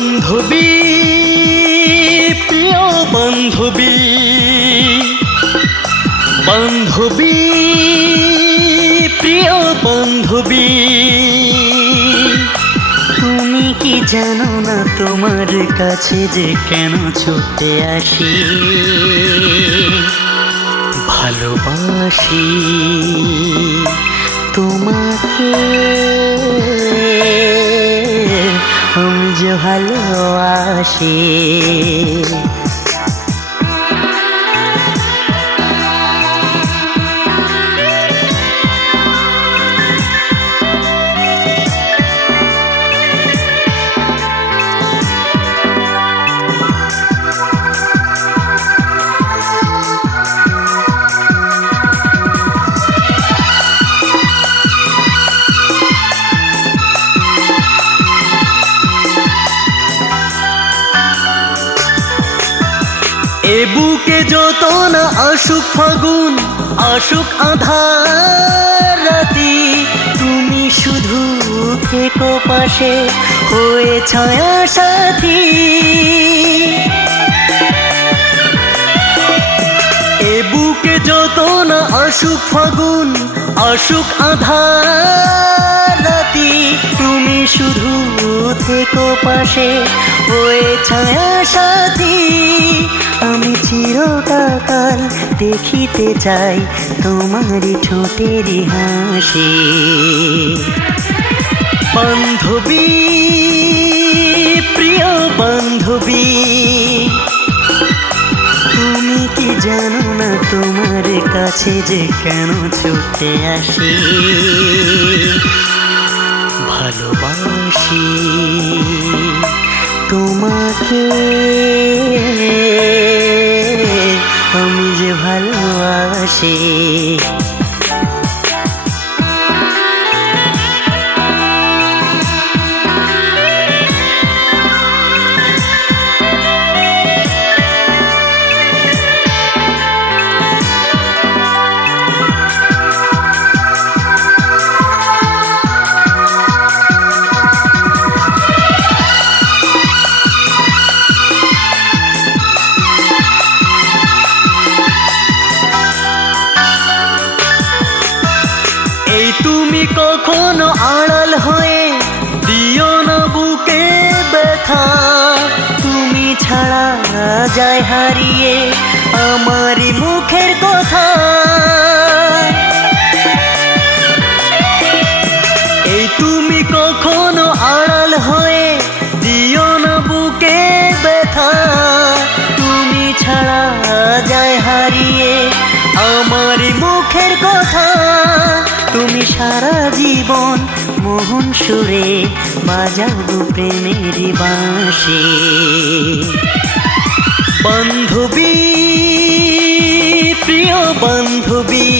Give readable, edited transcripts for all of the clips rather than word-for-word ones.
বান্ধবী, প্রিয় বান্ধবী, বান্ধবী, প্রিয় বান্ধবী, তুমি কি জানো না তোমার কাছে যে কেন ছুটে আসি? ভালোবাসি তোমাকে, আমি যে ভালোবাসি। এ বুকে যত না আসুক ফাগুন, আসুক আঁধার রাতি, তুমি শুধু থেকো পাশে হয়ে ছায়া সাথী। এ বুকে যত না আসুক ফাগুন, আসুক আঁধার রাতি, তুমি শুধু থেকো পাশে হয়ে ছায়া সাথী। আমি চিরকাল দেখিতে চাই তোমারই ঠোঁটেরই হাসি। বান্ধবী, প্রিয় বান্ধবী, তুমি কি জানো না তোমার কাছে যে কেন ছুটে আসি? ভালোবাসি তোমাকে, আমি যে ভালোবাসি। তুমি কখনো আড়াল হয়ে দিও না বুকে ব্যথা, তুমি ছাড়া যায় হারিয়ে আমারই মুখের কথা। এই তুমি কখনো আড়াল হয়ে দিও না বুকে ব্যথা, তুমি ছাড়া যায় হারিয়ে আমারই মুখের কথা। তুমি সারা জীবন মোহন সুরে বাজাবো প্রেমেরই বাঁশি। বান্ধবী, প্রিয় বান্ধবী,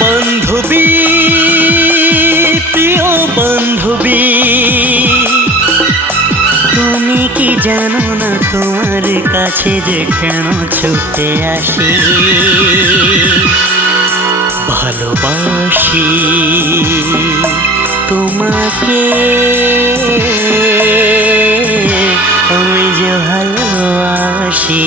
বান্ধবী, প্রিয় বান্ধবী, তুমি কি জানো না তোমার কাছে যে কেন ছুটে আসি? ভালোবাসি তোমাকে, আমি যে ভালোবাসি।